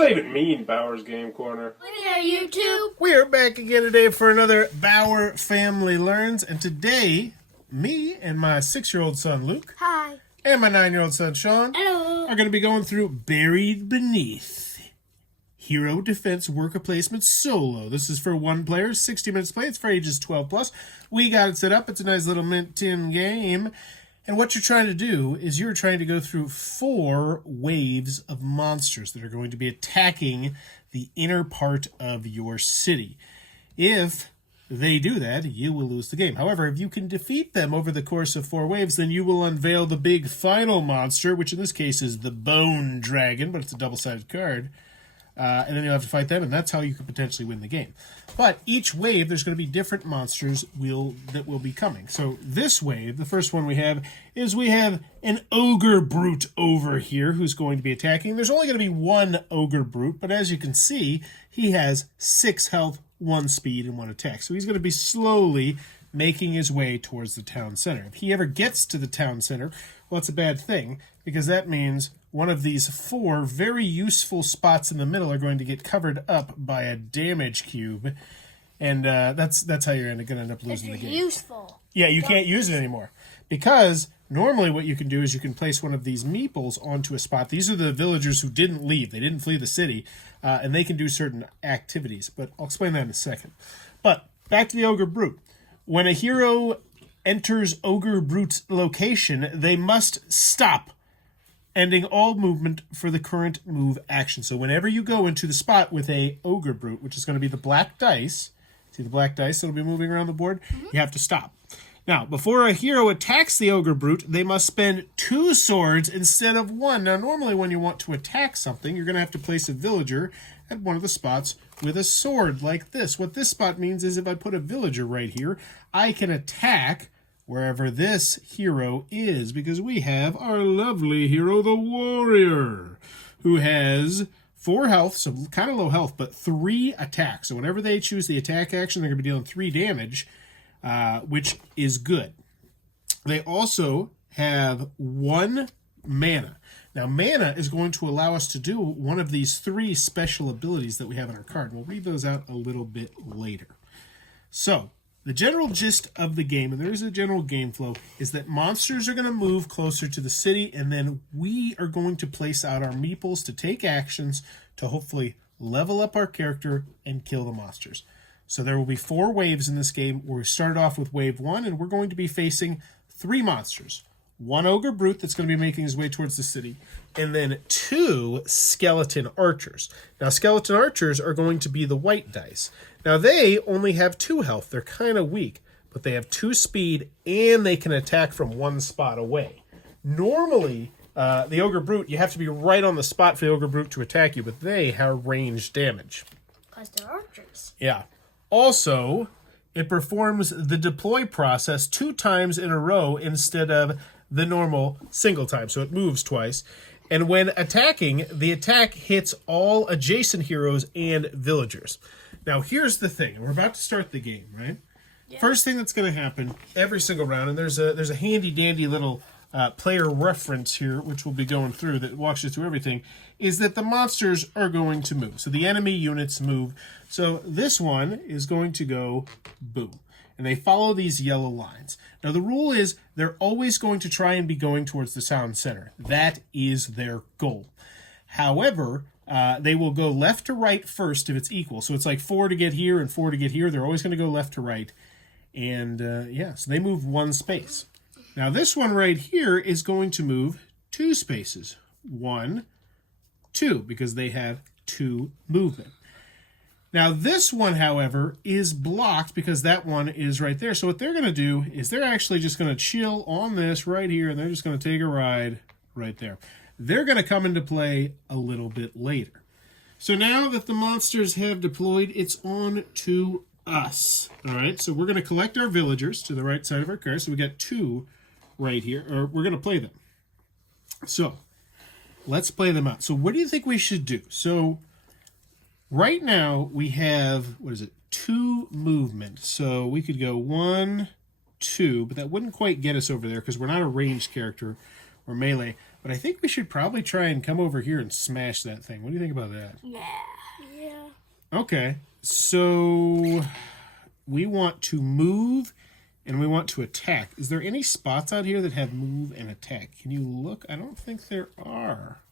does that even mean, Bauer's Game Corner? Yeah, you too. We're back again today for another Bauer Family Learns, and today, me and my 6-year-old son Luke, Hi. and my 9-year-old son Sean, Hello. are going to be going through Buried Beneath Hero Defense Worker Placement Solo. This is for one player, 60 minutes play. It's for ages 12 plus. We got it set up. It's a nice little mint tin game. And what you're trying to do is you're trying to go through 4 waves of monsters that are going to be attacking the inner part of your city. If they do that, you will lose the game. However, if you can defeat them over the course of 4 waves, then you will unveil the big final monster, which in this case is the Bone Dragon, but it's a double-sided card. And then you'll have to fight them, and that's how you could potentially win the game. But each wave, there's going to be different monsters that will be coming. So this wave, the first one we have an Ogre Brute over here who's going to be attacking. There's only going to be one Ogre Brute, but as you can see, he has 6 health, 1 speed, and 1 attack. So he's going to be slowly making his way towards the town center. If he ever gets to the town center, well, it's a bad thing, because that means one of these 4 very useful spots in the middle are going to get covered up by a damage cube, and that's how you're going to end up losing the game. Useful. Yeah, you can't use it anymore, because normally what you can do is you can place one of these meeples onto a spot. These are the villagers who didn't leave. They didn't flee the city, and they can do certain activities, but I'll explain that in a second. But back to the Ogre Brute. When a hero enters Ogre Brute's location, they must stop, ending all movement for the current move action. So whenever you go into the spot with a Ogre Brute, which is going to be the black dice, see the black dice that'll be moving around the board, you have to stop. Now, before a hero attacks the Ogre Brute, they must spend 2 swords instead of 1. Now, normally when you want to attack something, you're going to have to place a villager at one of the spots with a sword like this. What this spot means is if I put a villager right here, I can attack wherever this hero is, because we have our lovely hero, the warrior, who has 4 health, so kind of low health, but 3 attacks. So whenever they choose the attack action, they're going to be dealing 3 damage, which is good. They also have 1 mana. Now, mana is going to allow us to do one of these 3 special abilities that we have in our card. We'll read those out a little bit later. So, the general gist of the game, and there is a general game flow, is that monsters are going to move closer to the city, and then we are going to place out our meeples to take actions to hopefully level up our character and kill the monsters. So there will be 4 waves in this game. We start off with wave 1, and we're going to be facing 3 monsters. 1 Ogre Brute that's going to be making his way towards the city, and then 2 Skeleton Archers. Now, Skeleton Archers are going to be the white dice. Now, they only have 2 health. They're kind of weak, but they have 2 speed, and they can attack from 1 spot away. Normally, the Ogre Brute, you have to be right on the spot for the Ogre Brute to attack you, but they have ranged damage. Because they're archers. Yeah. Also, it performs the deploy process 2 times in a row instead of the normal single time, so it moves twice. And when attacking, the attack hits all adjacent heroes and villagers. Now, here's the thing. We're about to start the game, right? Yeah. First thing that's going to happen every single round, and there's a handy-dandy little player reference here, which we'll be going through, that walks you through everything, is that the monsters are going to move. So the enemy units move. So this one is going to go boom. And they follow these yellow lines. Now, the rule is they're always going to try and be going towards the town center. That is their goal. However, they will go left to right first if it's equal. So it's like 4 to get here and 4 to get here. They're always going to go left to right. And, yeah, so they move 1 space. Now, this one right here is going to move 2 spaces. 1, 2, because they have 2 movement. Now, this one, however, is blocked because that one is right there. So what they're going to do is they're actually just going to chill on this right here, and they're just going to take a ride right there. They're going to come into play a little bit later. So now that the monsters have deployed, it's on to us. All right, so we're going to collect our villagers to the right side of our card. So we got 2 right here, or we're going to play them. So let's play them out. So what do you think we should do? So right now, we have, 2 movement. So we could go 1, 2, but that wouldn't quite get us over there because we're not a ranged character or melee. But I think we should probably try and come over here and smash that thing. What do you think about that? Yeah. Okay, so we want to move and we want to attack. Is there any spots out here that have move and attack? Can you look? I don't think there are.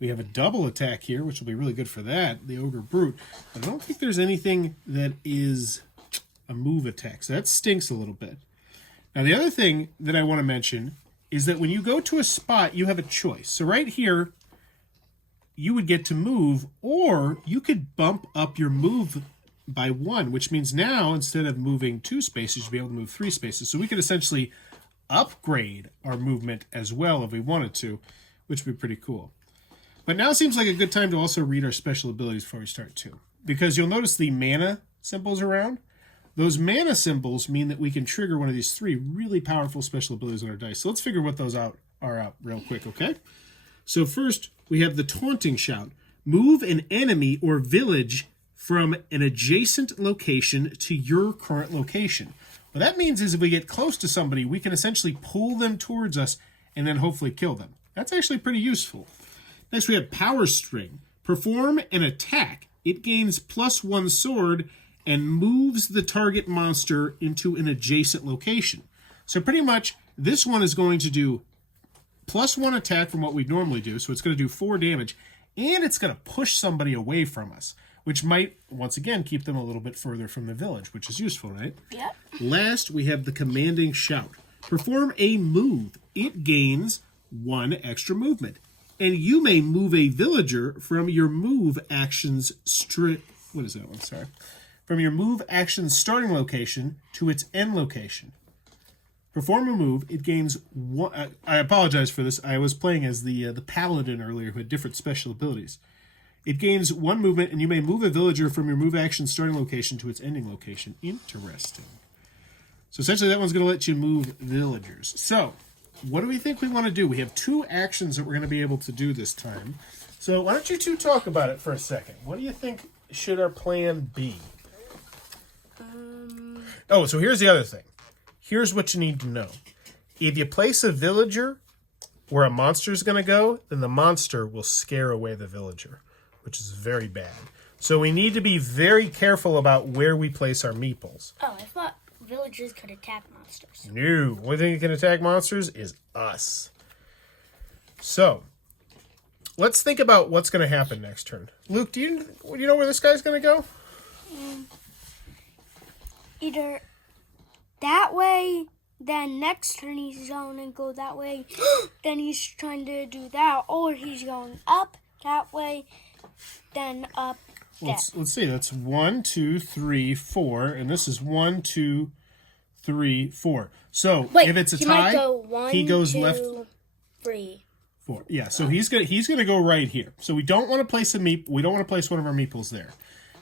We have a double attack here, which will be really good for that, the Ogre Brute. But I don't think there's anything that is a move attack, so that stinks a little bit. Now, the other thing that I want to mention is that when you go to a spot, you have a choice. So right here, you would get to move, or you could bump up your move by 1, which means now, instead of moving 2 spaces, you'll be able to move 3 spaces. So we could essentially upgrade our movement as well if we wanted to, which would be pretty cool. But now seems like a good time to also read our special abilities before we start too. Because you'll notice the mana symbols around. Those mana symbols mean that we can trigger one of these 3 really powerful special abilities on our dice. So let's figure what those are out real quick, okay? So first, we have the Taunting Shout. Move an enemy or village from an adjacent location to your current location. What that means is if we get close to somebody, we can essentially pull them towards us and then hopefully kill them. That's actually pretty useful. Next, we have Power String. Perform an attack. It gains +1 sword and moves the target monster into an adjacent location. So pretty much, this one is going to do +1 attack from what we normally do, so it's going to do 4 damage, and it's going to push somebody away from us, which might, once again, keep them a little bit further from the village, which is useful, right? Yep. Last, we have the Commanding Shout. Perform a move. It gains 1 extra movement, and you may move a villager from your move action's from your move action's starting location to its end location. Perform a move. It gains 1. I apologize for this. I was playing as the paladin earlier who had different special abilities. It gains 1 movement, and you may move a villager from your move action starting location to its ending location. Interesting. So essentially that one's going to let you move villagers. So what do we think we want to do? We have 2 actions that we're going to be able to do this time. So why don't you 2 talk about it for a second? What do you think should our plan be? Oh, so here's the other thing. Here's what you need to know. If you place a villager where a monster is going to go, then the monster will scare away the villager, which is very bad. So we need to be very careful about where we place our meeples. Oh, I thought villagers could attack monsters. No, only thing that can attack monsters is us. So, let's think about what's going to happen next turn. Luke, do you know where this guy's going to go? Either that way, then next turn he's going to go that way, then he's trying to do that, or he's going up that way, then up that. Let's see. That's 1, 2, 3, 4, and this is 1, 2, 3, 4. So Wait, if it's a he tie, might go 1, he goes 2, left. 3. 4. Yeah. So he's gonna go right here. So we don't want to place we don't want to place one of our meeples there.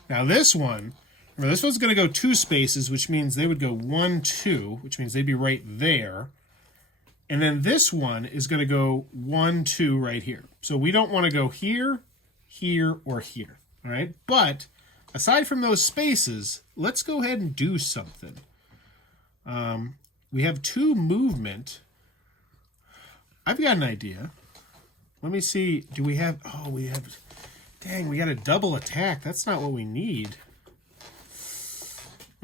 Now this one. Remember, this one's going to go 2 spaces, which means they would go 1, 2, which means they'd be right there. And then this one is going to go 1, 2 right here. So we don't want to go here, here, or here. All right? But aside from those spaces, let's go ahead and do something. We have 2 movement. I've got an idea. Let me see. Do we have... Oh, we have... Dang, we got a double attack. That's not what we need.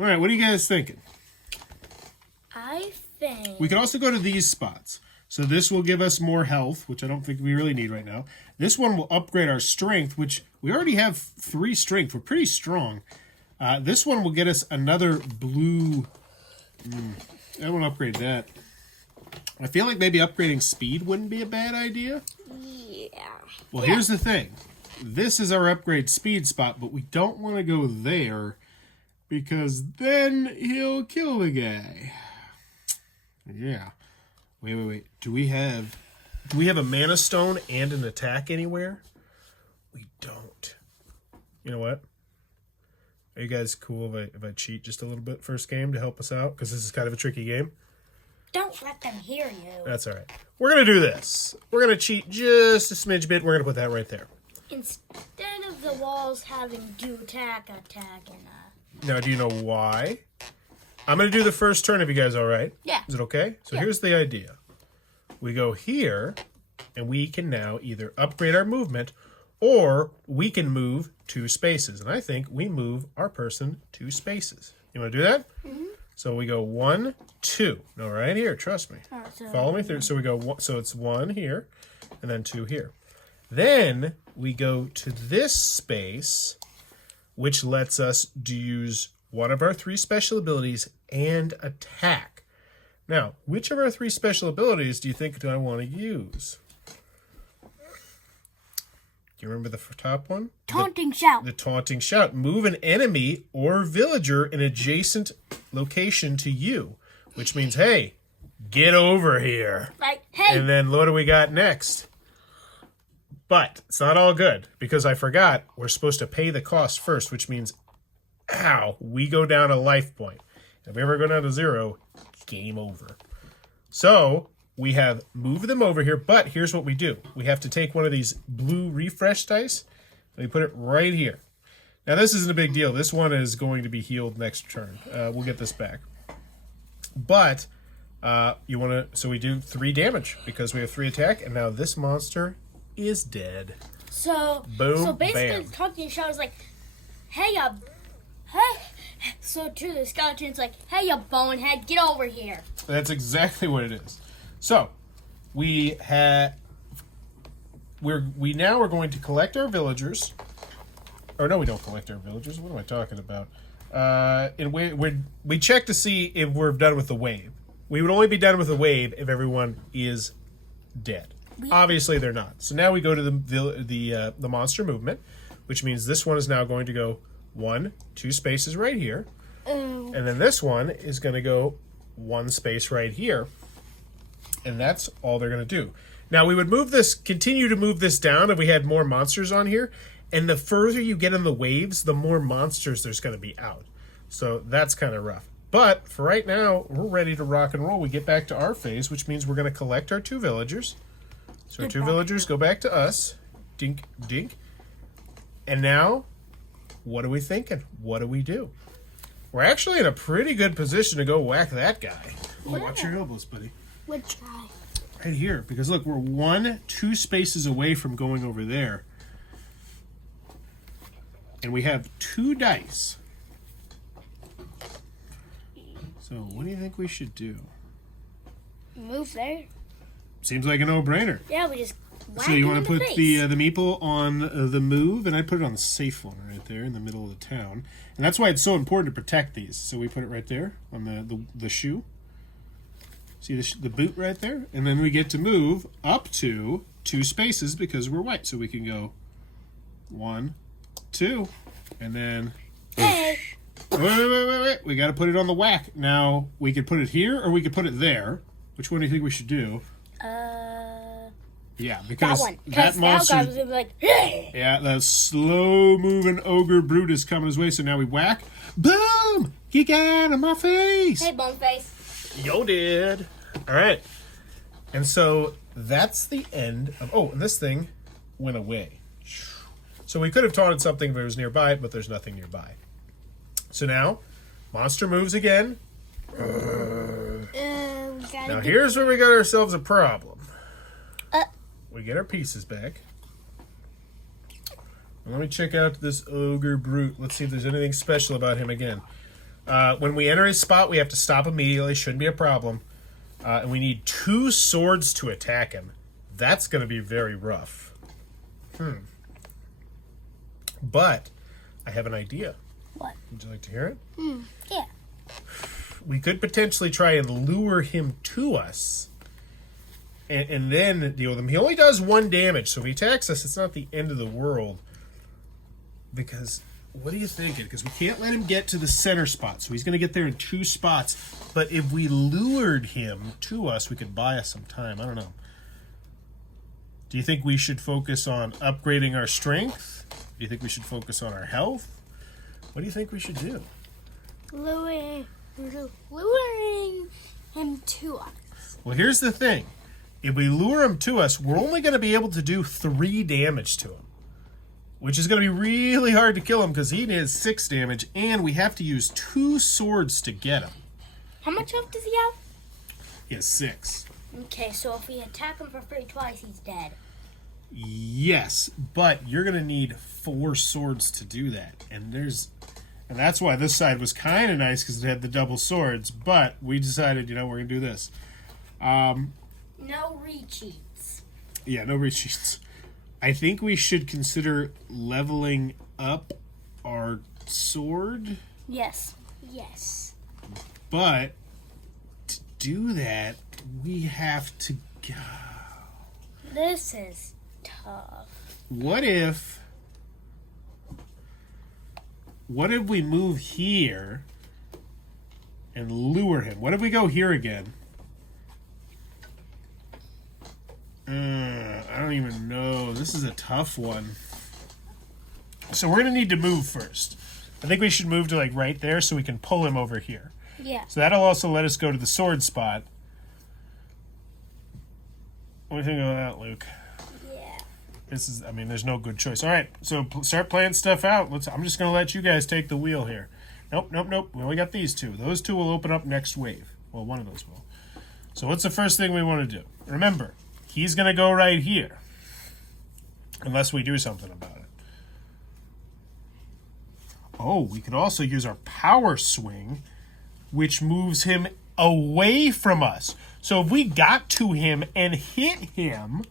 All right, what are you guys thinking? I think... We could also go to these spots. So this will give us more health, which I don't think we really need right now. This one will upgrade our strength, which we already have 3 strength. We're pretty strong. This one will get us another blue... I won't upgrade that. I feel like maybe upgrading speed wouldn't be a bad idea. Yeah. Well, here's the thing. This is our upgrade speed spot, but we don't want to go there because then he'll kill the guy. Yeah. Wait. Do we have a mana stone and an attack anywhere? We don't. You know what? Are you guys cool if I cheat just a little bit first game to help us out? Because this is kind of a tricky game. Don't let them hear you. That's all right. We're going to do this. We're going to cheat just a smidge bit. We're going to put that right there. Instead of the walls having do attack, and Now, do you know why? I'm going to do the first turn if you guys all right. Yeah. Is it okay? So Yeah. Here's the idea. We go here, And we can now either upgrade our movement or we can move 2 spaces. And I think we move our person 2 spaces. You want to do that? Mm-hmm. So we go 1, 2. No, right here. Trust me. Right, so Follow me through. So we go, so it's 1 here and then 2 here. Then we go to this space, which lets us use one of our 3 special abilities and attack. Now, which of our 3 special abilities do you think do I want to use? Do you remember the top one? Taunting shout. The taunting shout. Move an enemy or villager in adjacent location to you, which means, hey, get over here. Like, hey. And then what do we got next? But it's not all good because I forgot we're supposed to pay the cost first, which means, ow, we go down a life point. If we ever go down to 0, game over. So we have moved them over here, but here's what we do. We have to take one of these blue refresh dice and we put it right here. Now this isn't a big deal. This one is going to be healed next turn. We'll get this back. But you want to, so we do 3 damage because we have 3 attack, and now this monster is dead. So, Boom, so basically, bam. the taunting shout is like, hey, hey. So to the skeleton, it's like, hey, you bonehead, get over here. That's exactly what it is. So we now are going to collect our villagers. Or no, we don't collect our villagers. What am I talking about? And we check to see if we're done with the wave. We would only be done with the wave if everyone is dead. Obviously, they're not. So now we go to the monster movement, which means this one is now going to go 1, 2 spaces right here, and then this one is going to go 1 space right here, and that's all they're going to do. Now we would continue to move this down if we had more monsters on here, and the further you get in the waves, the more monsters there's going to be out. So that's kind of rough. But for right now, we're ready to rock and roll. We get back to our phase, which means we're going to collect our 2 villagers. So our 2 villagers go back to us. Dink, dink. And now, what are we thinking? What do we do? We're actually in a pretty good position to go whack that guy. Oh, watch your elbows, buddy. Which guy? Right here. Because look, we're 1, 2 spaces away from going over there. And we have 2 dice. So what do you think we should do? Move there. Seems like a no-brainer. Yeah, we just whack So you him want to in put face. the meeple on the move, and I put it on the safe one right there in the middle of the town. And that's why it's so important to protect these. So we put it right there on the shoe. See the boot right there? And then we get to move up to 2 spaces because we're white. So we can go 1, 2, and then... Hey. Wait. We got to put it on the whack. Now, we could put it here or we could put it there. Which one do you think we should do? Yeah, because That one. that monster... Now guys will be like, hey. Yeah, that slow-moving Ogre Brute is coming his way, so now we whack. Boom! Get out of my face! Hey, Boneface. Yo, did. All right. And so that's the end of... Oh, and this thing went away. So we could have taunted something if it was nearby, but there's nothing nearby. So now, monster moves again. Now here's where we got ourselves a problem. We get our pieces back. Let me check out this Ogre Brute. Let's see if there's anything special about him again. When we enter his spot, we have to stop immediately. Shouldn't be a problem. And we need 2 swords to attack him. That's going to be very rough. But I have an idea. What? Would you like to hear it? Yeah. We could potentially try and lure him to us. And then deal with him. He only does 1 damage, so if he attacks us, it's not the end of the world. Because, what are you thinking? Because we can't let him get to the center spot, so he's going to get there in 2 spots. But if we lured him to us, we could buy us some time. I don't know. Do you think we should focus on upgrading our strength? Do you think we should focus on our health? What do you think we should do? Luring him to us. Well, here's the thing. If we lure him to us, we're only going to be able to do 3 damage to him. Which is going to be really hard to kill him because he does 6 damage, and we have to use 2 swords to get him. How much health does he have? He has 6. Okay, so if we attack him for free twice, he's dead. Yes, but you're going to need 4 swords to do that. And that's why this side was kind of nice, because it had the double swords. But we decided, we're going to do this. No re-cheats. Yeah, no retreats. I think we should consider leveling up our sword. Yes. Yes. But to do that, we have to go. This is tough. What if we move here and lure him? What if we go here again? I don't even know. This is a tough one. So we're going to need to move first. I think we should move to like right there so we can pull him over here. Yeah. So that'll also let us go to the sword spot. What do you think of that, Luke? Yeah. There's no good choice. All right, so start playing stuff out. I'm just going to let you guys take the wheel here. Nope. We only got these 2. Those 2 will open up next wave. Well, one of those will. So what's the first thing we want to do? Remember, he's going to go right here. Unless we do something about it. Oh, we could also use our power swing, which moves him away from us. So if we got to him and hit him,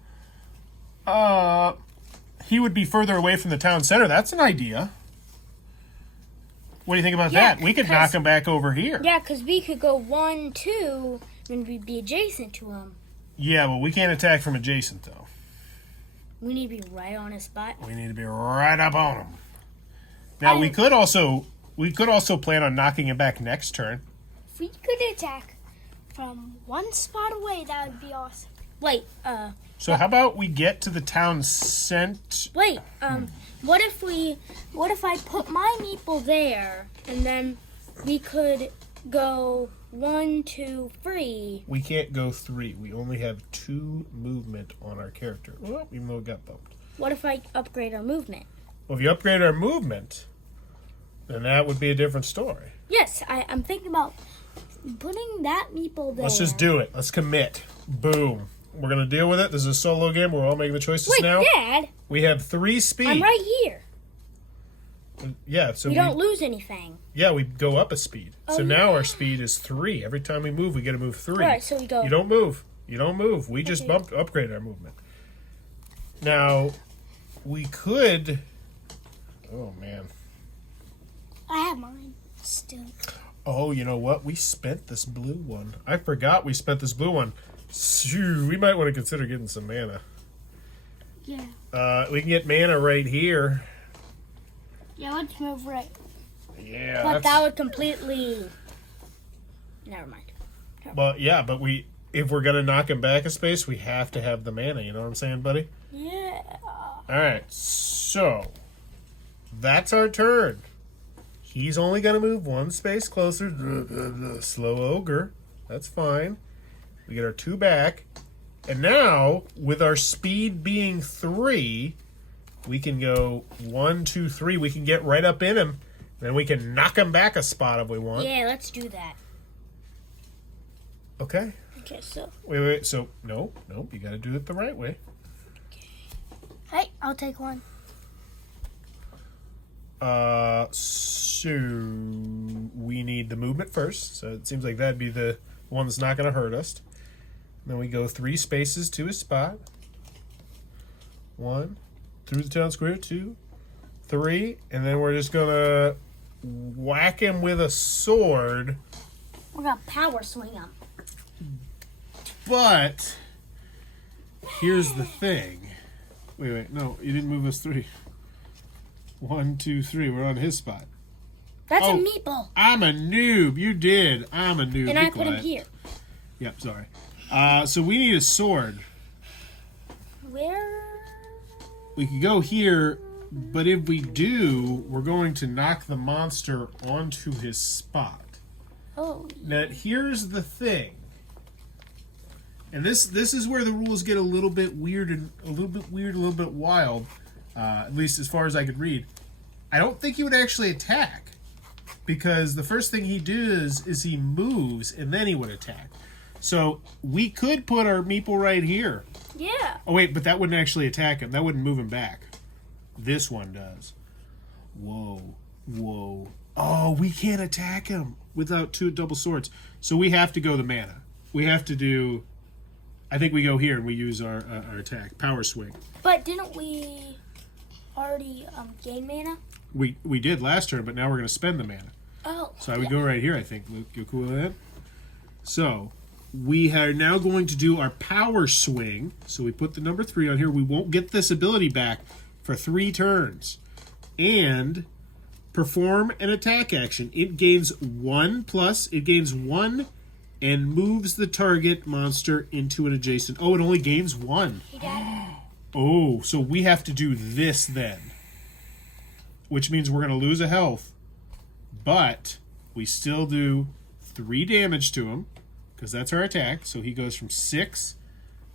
he would be further away from the town center. That's an idea. What do you think about that? We could knock him back over here. Yeah, because we could go 1, 2, and we'd be adjacent to him. Yeah, well, we can't attack from adjacent, though. We need to be right on his spot. We need to be right up on him. Now, we could also plan on knocking him back next turn. If we could attack from 1 spot away, that would be awesome. Wait, So how about we get to the town center? Wait, what if I put my meeple there, and then we could go 1, 2, 3. We can't go 3. We only have 2 movement on our character. Well, even though it got bumped. What if I upgrade our movement? Well, if you upgrade our movement, then that would be a different story. Yes, I'm thinking about putting that meeple there. Let's just do it. Let's commit. Boom. We're going to deal with it. This is a solo game. We're all making the choices Wait, now. Dad! We have 3 speed. I'm right here. Yeah, so we don't lose anything. Yeah, we go up a speed. Oh, so now our speed is 3. Every time we move, we get to move 3. All right, so we go. You don't move. We just upgraded our movement. Now, we could... Oh, man. I have mine still. Oh, you know what? We spent this blue one. I forgot we spent this blue one. Shoo, we might want to consider getting some mana. Yeah. We can get mana right here. Yeah, let's move right. Yeah. But that would completely... Never mind. But if we're gonna knock him back a space, we have to have the mana. You know what I'm saying, buddy? Yeah. All right. So that's our turn. He's only gonna move 1 space closer. Slow ogre. That's fine. We get our 2 back, and now with our speed being 3, we can go 1, 2, 3. We can get right up in him. Then we can knock him back a spot if we want. Yeah, let's do that. Okay. Okay, so... Wait. So, no. You got to do it the right way. Hey, I'll take 1. So we need the movement first. So it seems like that'd be the one that's not going to hurt us. Then we go 3 spaces to a spot. 1, through the town square, 2, 3, and then we're just going to whack him with a sword. We're going to power swing him. But here's the thing. Wait. No, you didn't move us 3. 1, 2, 3. We're on his spot. That's a meeple. I'm a noob. You did. I'm a noob. And I put him here. Yep, sorry. So we need a sword. Where? We could go here, but if we do, we're going to knock the monster onto his spot. Oh. Now, here's the thing. And this is where the rules get a little bit weird and a little bit wild, at least as far as I could read. I don't think he would actually attack, because the first thing he does is he moves, and then he would attack. So we could put our meeple right here. Yeah. Oh, wait, but that wouldn't actually attack him. That wouldn't move him back. This one does. Whoa. Whoa. Oh, we can't attack him without 2 double swords. So we have to go the mana. We have to do... I think we go here and we use our attack. Power swing. But didn't we already gain mana? We did last turn, but now we're going to spend the mana. Oh. So I would go right here, I think. Luke, you cool with that? So we are now going to do our power swing. So we put the number 3 on here. We won't get this ability back for 3 turns. And perform an attack action. It gains 1 plus. It gains 1 and moves the target monster into an adjacent. Oh, it only gains 1. Hey, Dad. Oh, so we have to do this then. Which means we're going to lose a health. But we still do 3 damage to him. Because that's our attack. So he goes from 6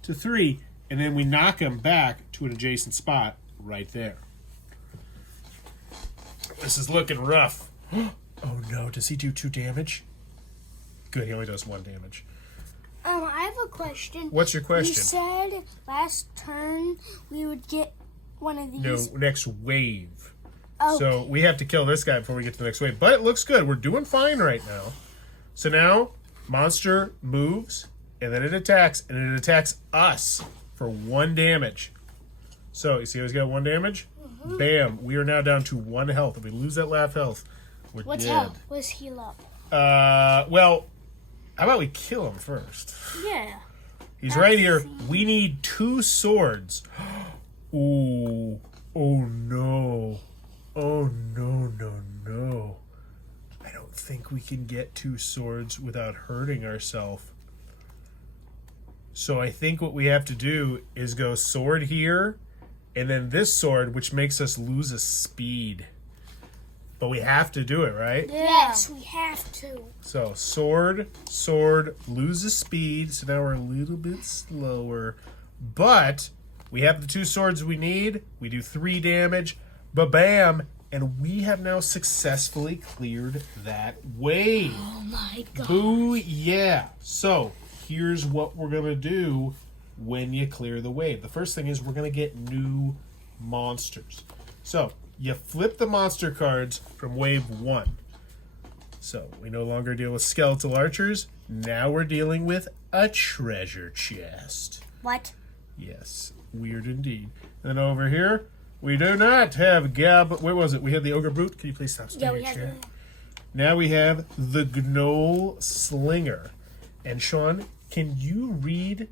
to 3. And then we knock him back to an adjacent spot right there. This is looking rough. Oh no, does he do 2 damage? Good, he only does 1 damage. I have a question. What's your question? You said last turn we would get one of these. No, next wave. Oh. So we have to kill this guy before we get to the next wave. But it looks good. We're doing fine right now. So now, monster moves, and then it attacks, and it attacks us for 1 damage. So, you see how he's got 1 damage? Mm-hmm. Bam. We are now down to 1 health. If we lose that last health, we're What's dead. health? What's heal up? Well, how about we kill him first? Yeah. He's right here. We need 2 swords. Ooh. Oh, no. Oh, no. I don't think we can get 2 swords without hurting ourselves. So I think what we have to do is go sword here, and then this sword, which makes us lose a speed. But we have to do it, right? Yeah. Yes, we have to. So sword, lose a speed. So now we're a little bit slower. But we have the 2 swords we need. We do 3 damage. Ba-bam. And we have now successfully cleared that wave. Oh my god. Boo, yeah. So here's what we're going to do when you clear the wave. The first thing is we're going to get new monsters. So you flip the monster cards from wave 1. So we no longer deal with skeletal archers. Now we're dealing with a treasure chest. What? Yes, weird indeed. And then over here, we do not have where was it? We had the Ogre Brute. Can you please stop Yeah, standing we your have chair? Now we have the Knoll Slinger. And Sean, can you read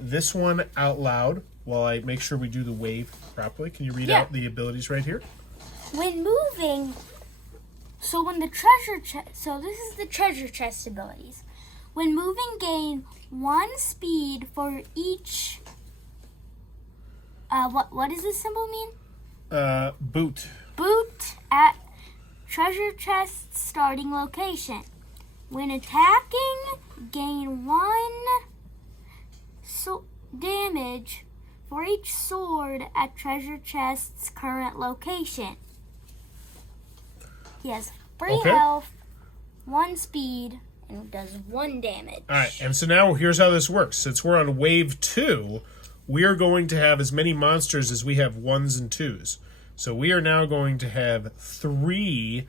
this one out loud while I make sure we do the wave properly? Can you read out the abilities right here? When moving, so when the treasure chest, so this is the treasure chest abilities. When moving, gain 1 speed for each. What does this symbol mean? Boot. Boot at treasure chest starting location. When attacking, gain 1 damage for each sword at treasure chest's current location. He has 3 health, 1 speed, and does 1 damage. All right, and so now here's how this works. Since we're on wave 2, we are going to have as many monsters as we have 1s and 2s. So we are now going to have 3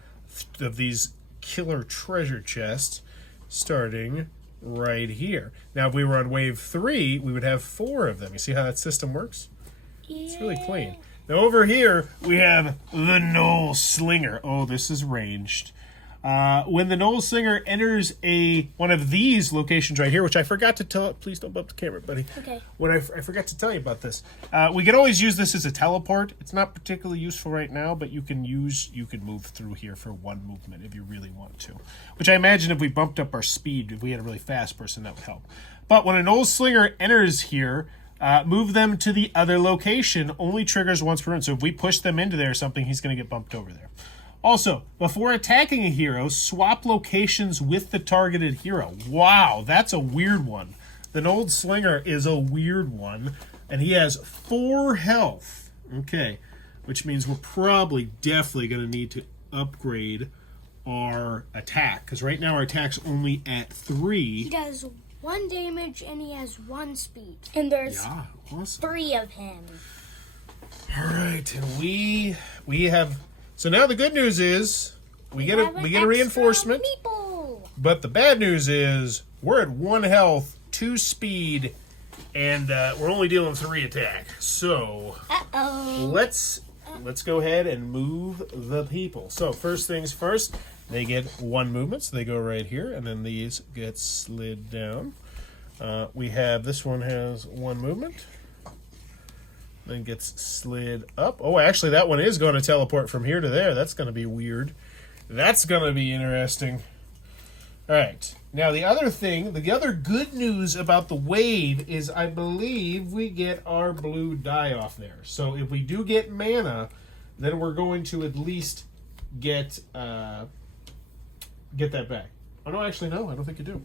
of these killer treasure chests starting right here. Now, if we were on wave 3, we would have 4 of them. You see how that system works? Yeah. It's really clean. Now, over here, we have the Knoll Slinger. Oh, this is ranged. When the Knoll Slinger enters one of these locations right here, which I forgot to tell... Please don't bump the camera, buddy. Okay. I forgot to tell you about this. We can always use this as a teleport. It's not particularly useful right now, but you can move through here for 1 movement if you really want to. Which I imagine if we bumped up our speed, if we had a really fast person, that would help. But when a Knoll Slinger enters here, move them to the other location. Only triggers once per run. So if we push them into there or something, he's going to get bumped over there. Also, before attacking a hero, swap locations with the targeted hero. Wow, that's a weird one. The Knoll Slinger is a weird one, and he has 4 health. Okay, which means we're definitely going to need to upgrade our attack. Because right now our attack's only at 3. He does 1 damage and he has 1 speed. And there's Yeah, awesome. 3 of him. All right, and we have. So now the good news is we get a reinforcement. Meeple. But the bad news is we're at 1 health, 2 speed, and we're only dealing 3 attack. So let's go ahead and move the people. So first things first, they get 1 movement, so they go right here, and then these get slid down. We have this one has 1 movement. Then gets slid up. Oh, actually, that one is going to teleport from here to there. That's going to be weird. That's going to be interesting. All right. Now, the other good news about the wave is I believe we get our blue die off there. So if we do get mana, then we're going to at least get that back. Oh, no, actually, no. I don't think you do.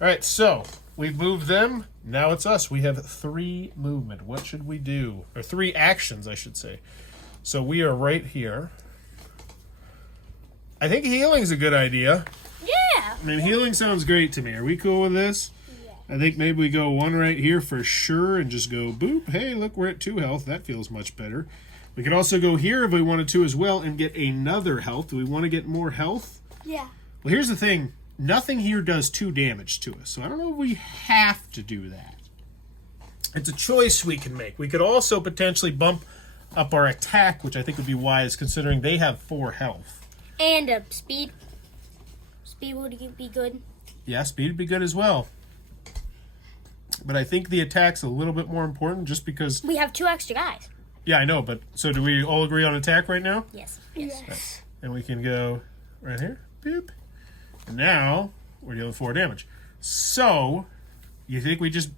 All right, so we've moved them. Now it's us. We have 3 movement. What should we do? Or 3 actions, I should say. So we are right here. I think healing's a good idea. Yeah. I mean, healing sounds great to me. Are we cool with this? Yeah. I think maybe we go 1 right here for sure and just go boop. Hey, look, we're at 2 health. That feels much better. We could also go here if we wanted to as well and get another health. Do we want to get more health? Yeah. Well, here's the thing. Nothing here does 2 damage to us, so I don't know if we have to do that. It's a choice we can make. We could also potentially bump up our attack, which I think would be wise considering they have 4 health. And speed. Speed would be good. Yeah, speed would be good as well. But I think the attack's a little bit more important just because... We have 2 extra guys. Yeah, I know, but so do we all agree on attack right now? Yes. Yes. And we can go right here. Boop. And now we're dealing 4 damage. So, you think we just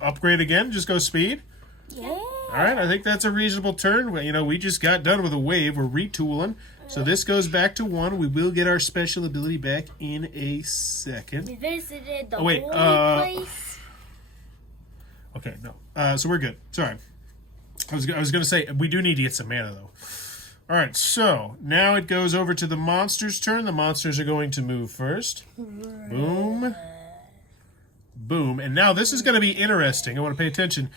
upgrade again? Just go speed? Yeah. All right, I think that's a reasonable turn. You know, we just got done with a wave. We're retooling. So this goes back to 1. We will get our special ability back in a second. We visited the wait, holy place. Okay, no. So we're good. Sorry. I was going to say, we do need to get some mana, though. All right, so now it goes over to the monster's turn. The monsters are going to move first. Boom. Boom. And now this is going to be interesting. I want to pay attention.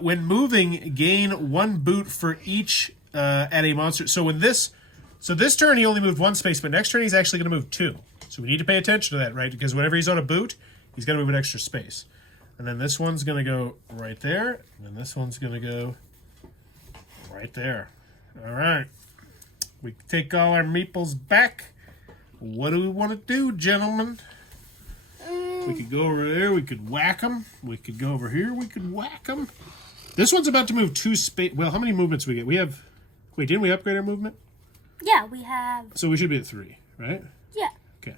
When moving, gain 1 boot for each at a monster. So this turn he only moved 1 space, but next turn he's actually going to move 2. So we need to pay attention to that, right? Because whenever he's on a boot, he's going to move an extra space. And then this one's going to go right there. And then this one's going to go right there. All right. We take all our meeples back. What do we want to do, gentlemen? We could go over there. We could whack them. We could go over here. We could whack them. This one's about to move 2 space. Well, how many movements we get? We have... Wait, didn't we upgrade our movement? Yeah, we have... So we should be at 3, right? Yeah. Okay.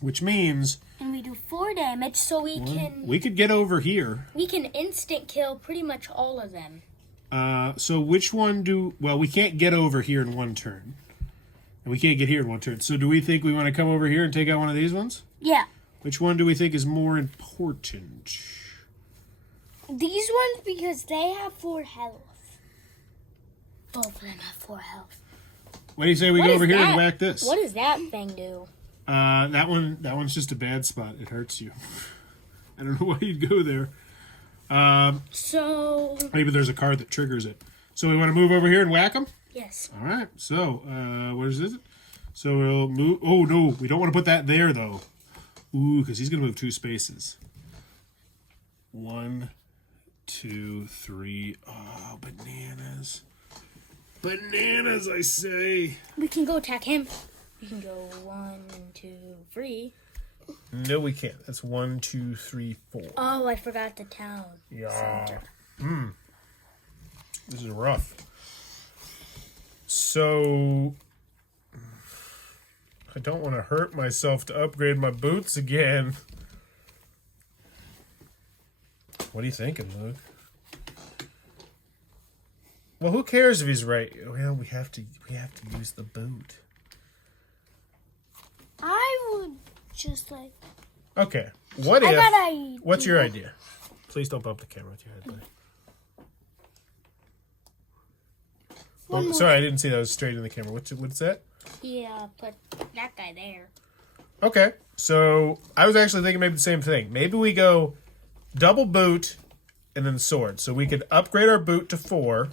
Which means... And we do 4 damage, so we can... We could get over here. We can instant kill pretty much all of them. So which one do... Well, we can't get over here in 1 turn. And we can't get here in 1 turn. So do we think we want to come over here and take out one of these ones? Yeah. Which one do we think is more important? These ones because they have 4 health. Both of them have 4 health. What do you say we go over here and whack this? What does that thing do? That one's just a bad spot. It hurts you. I don't know why you'd go there. So... Maybe there's a card that triggers it. So we want to move over here and whack them? Yes. All right. So, where is it? So we'll move... Oh, no. We don't want to put that there, though. Ooh, because he's going to move 2 spaces. 1, 2, 3. Oh, bananas. Bananas, I say. We can go attack him. We can go 1, 2, 3. No, we can't. That's 1, 2, 3, 4. Oh, I forgot the town. Yeah. This is rough. So, I don't want to hurt myself to upgrade my boots again. What are you thinking, Luke? Well, who cares if he's right? Well, we have to use the boot. I would just like... Okay. What I if... got an idea. What's your idea? Please don't bump the camera with your head, buddy. Oh, sorry, I didn't see that. I was straight in the camera. What's that? he put that guy there. Okay, so I was actually thinking maybe the same thing. Maybe we go double boot and then sword. So we could upgrade our boot to 4,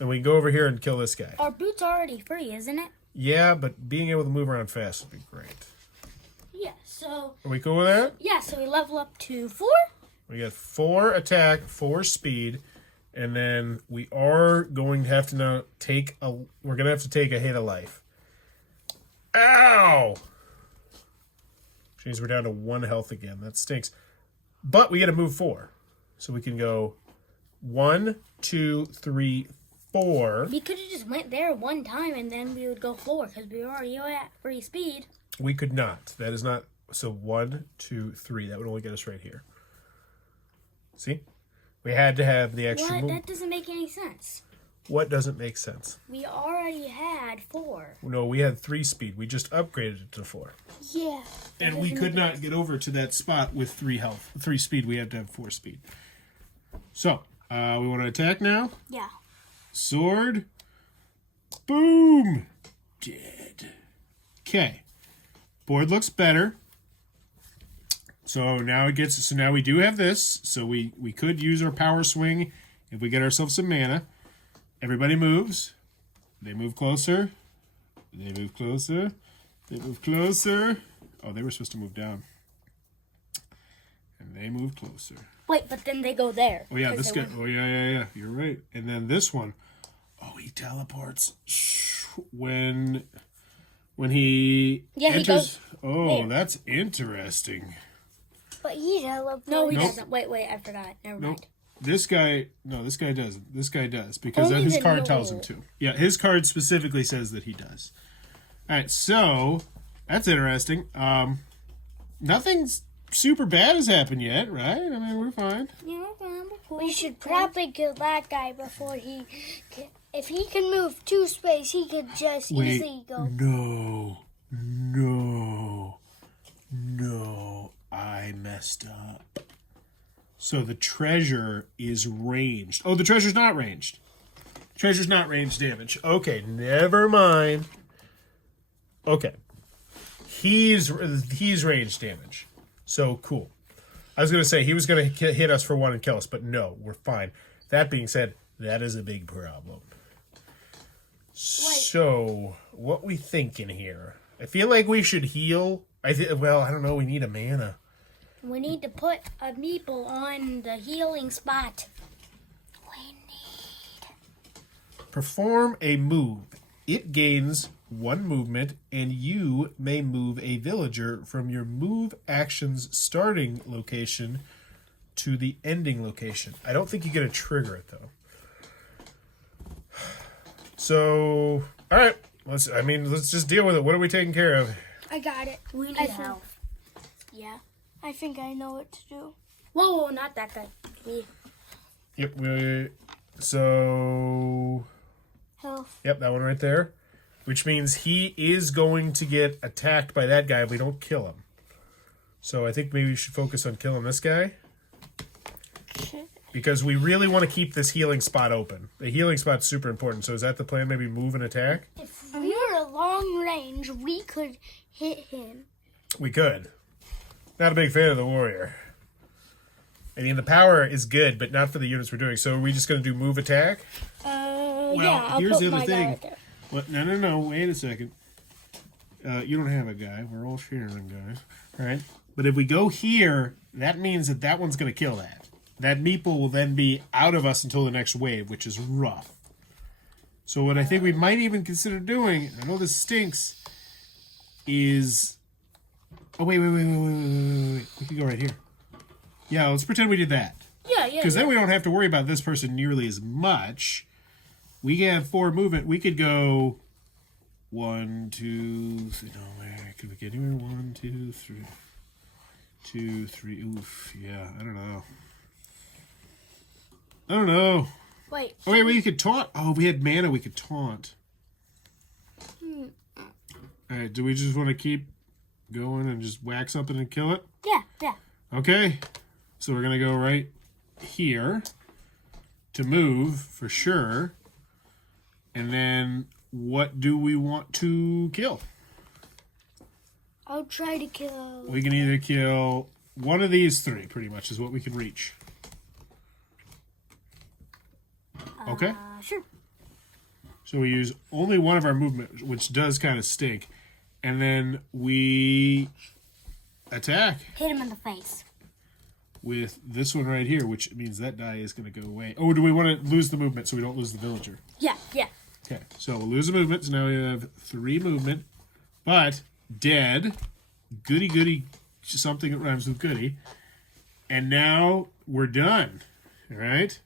and we can go over here and kill this guy. Our boot's already free, isn't it? Yeah, but being able to move around fast would be great. Yeah, so... Are we cool with that? Yeah, so we level up to 4. We got 4 attack, 4 speed, and then we are going to have to now take a... We're going to have to take a hit of life. Ow! Which means we're down to 1 health again. That stinks. But we got to move 4. So we can go 1, 2, 3, 4. We could have just went there one time and then we would go 4 because we were already at free speed. We could not. That is not... So 1, 2, 3. That would only get us right here. See? We had to have the extra What? move. That doesn't make any sense. What doesn't make sense? We already had 4. No, we had 3 speed. We just upgraded it to 4. Yeah. And we could not get over to that spot with 3 health. 3 speed. We have to have 4 speed. So, we want to attack now. Yeah. Sword. Boom. Dead. Okay. Board looks better. So now it gets. So now we do have this. So we could use our power swing if we get ourselves some mana. Everybody moves. They move closer. They move closer. They move closer. Oh, they were supposed to move down. And they move closer. Wait, but then they go there. Oh yeah, this guy. Oh yeah. You're right. And then this one. Oh, he teleports when he Yeah, he enters. goes Oh, there. that's interesting. But he teleports. No, he Nope. doesn't. Wait, I forgot. Never Nope. mind. This guy. No, this guy doesn't. This guy does because Only his the card tells him Knoll. to. Yeah, his card specifically says that he does. All right, so that's interesting. Nothing's super bad has happened yet, right? I mean, we're fine. Yeah, We should probably kill that guy before he. If he can move 2 space, he could just easily go. No, I messed up. So the treasure is ranged. Oh, the treasure's not ranged. Treasure's not ranged damage. Okay, never mind. Okay. He's ranged damage. So cool. I was going to say he was going to hit us for 1 and kill us, but no, we're fine. That being said, that is a big problem. So, what we thinking here? I feel like we should heal. Well, I don't know. We need a mana. We need to put a meeple on the healing spot. Perform a move. It gains 1 movement, and you may move a villager from your move action's starting location to the ending location. I don't think you get to trigger it though. So, all right. Let's just deal with it. What are we taking care of? I got it. We need I think- help. Yeah. I think I know what to do. Whoa, not that guy. Me. Yep. So, Health. yep, that one right there. Which means he is going to get attacked by that guy if we don't kill him. So I think maybe we should focus on killing this guy. Because we really want to keep this healing spot open. The healing spot's super important. So is that the plan? Maybe move and attack? If we were a long range, we could hit him. We could. Not a big fan of the warrior. I mean, the power is good, but not for the units we're doing. So are we just going to do move attack? Yeah, I'll here's put the other my guy thing. right there. What? No. Wait a second. You don't have a guy. We're all sharing guys. All right. But if we go here, that means that one's going to kill that. That meeple will then be out of us until the next wave, which is rough. So what I think we might even consider doing, I know this stinks, is... Oh, wait. We can go right here. Yeah, let's pretend we did that. Yeah. Because then we don't have to worry about this person nearly as much. We can have 4 movement. We could go 1, 2, 3. No, where could we get anywhere? 1, 2, 3. 2, 3. Oof. Yeah, I don't know. Wait. Oh, wait, we could taunt. Oh, we had mana. We could taunt. All right, do we just want to keep going and just whack something and kill it? Yeah. Okay. So we're going to go right here to move for sure. And then what do we want to kill? I'll try to kill. We can either kill one of these three, pretty much, is what we can reach. Okay? Sure. So we use only one of our movement, which does kind of stink. And then we attack Hit him in the face. with this one right here, which means that die is going to go away. Oh, do we want to lose the movement so we don't lose the villager? Yeah. Okay, so we'll lose the movement. So now we have 3 movement, but dead. Goody, something that rhymes with goody. And now we're done. All right?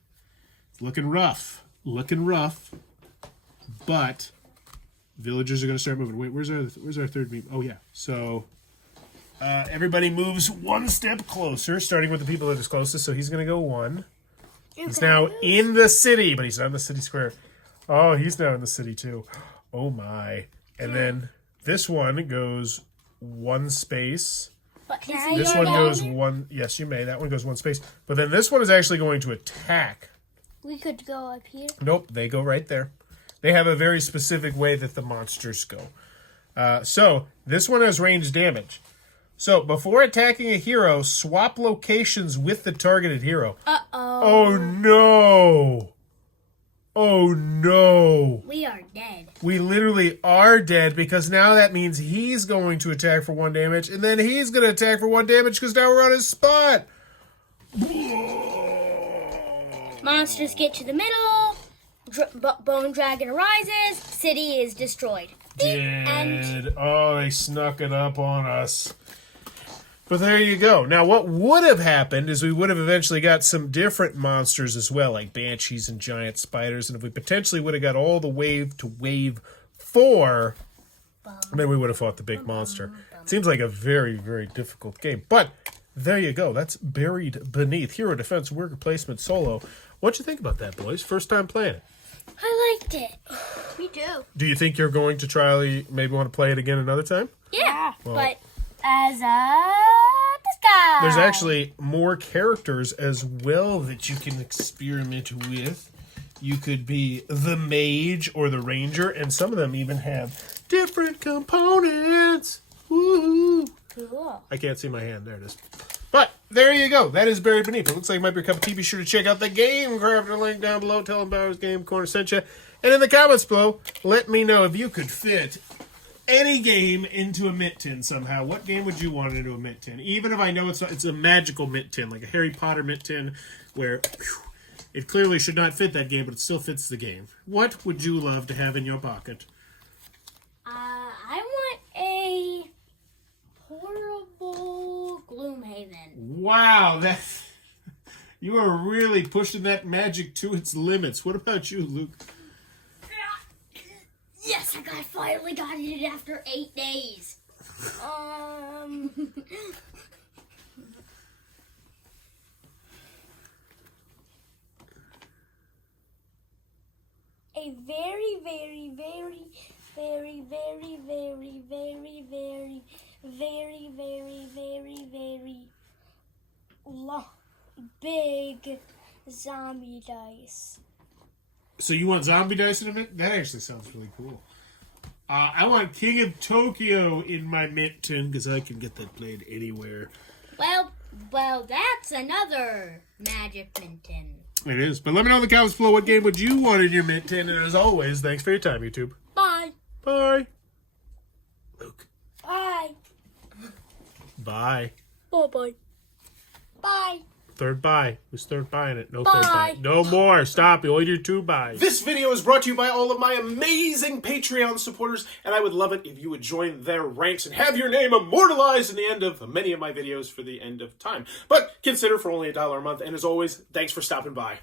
It's looking rough. But villagers are going to start moving. Wait, where's our third beam? Oh, yeah. So everybody moves 1 step closer, starting with the people that is closest. So he's going to go 1. He's now in the city, but he's not in the city square. Oh, he's now in the city, too. Oh, my. And then this one goes 1 space. But This one goes 1. Yes, you may. That one goes 1 space. But then this one is actually going to attack. We could go up here. Nope, they go right there. They have a very specific way that the monsters go. So this one has range damage. So before attacking a hero, swap locations with the targeted hero. Oh no! Oh no! We are dead. We literally are dead because now that means he's going to attack for 1 damage, and then he's going to attack for 1 damage because now we're on his spot. Monsters get to the middle. Bone Dragon arises. City is destroyed. Dead. Oh, they snuck it up on us. But there you go. Now, what would have happened is we would have eventually got some different monsters as well, like banshees and giant spiders. And if we potentially would have got all the wave to wave 4, then we would have fought the big monster. It seems like a very, very difficult game. But there you go. That's Buried Beneath. Hero Defense Worker Placement Solo. What'd you think about that, boys? First time playing it. I liked it. Me too. Do you think you're going to try, maybe want to play it again another time? Yeah, Well, but As a disguise. there's actually more characters as well that you can experiment with. You could be the mage or the ranger, and some of them even have different components. Woohoo! cool. I can't see my hand. There it is. But there you go. That is Buried Beneath. It looks like it might be a cup of tea. Be sure to check out the game crafter link down below. Tell them Bowers Game Corner sent you. And in the comments below, let me know if you could fit any game into a mint tin somehow. What game would you want into a mint tin? Even if I know it's a magical mint tin, like a Harry Potter mint tin, where it clearly should not fit that game, but it still fits the game. What would you love to have in your pocket? I want a horrible Gloomhaven. Wow, that you are really pushing that magic to its limits. What about you, Luke? Yes, I finally got it after 8 days. A very, very, very, very, very, very, very, very, very, very, very, very big zombie dice. So you want zombie dice in a mint? That actually sounds really cool. I want King of Tokyo in my mint tin because I can get that played anywhere. Well, that's another magic minton. It is. But let me know in the comments below what game would you want in your mint tin. And as always, thanks for your time, YouTube. Bye. Bye. Luke. Bye. Bye. Bye-bye. Bye. Third bye. Who's third bye in it? No Bye. third bye. No more. Stop. You only do 2 byes. This video is brought to you by all of my amazing Patreon supporters, and I would love it if you would join their ranks and have your name immortalized in the end of many of my videos for the end of time. But consider for only $1 a month, and as always, thanks for stopping by.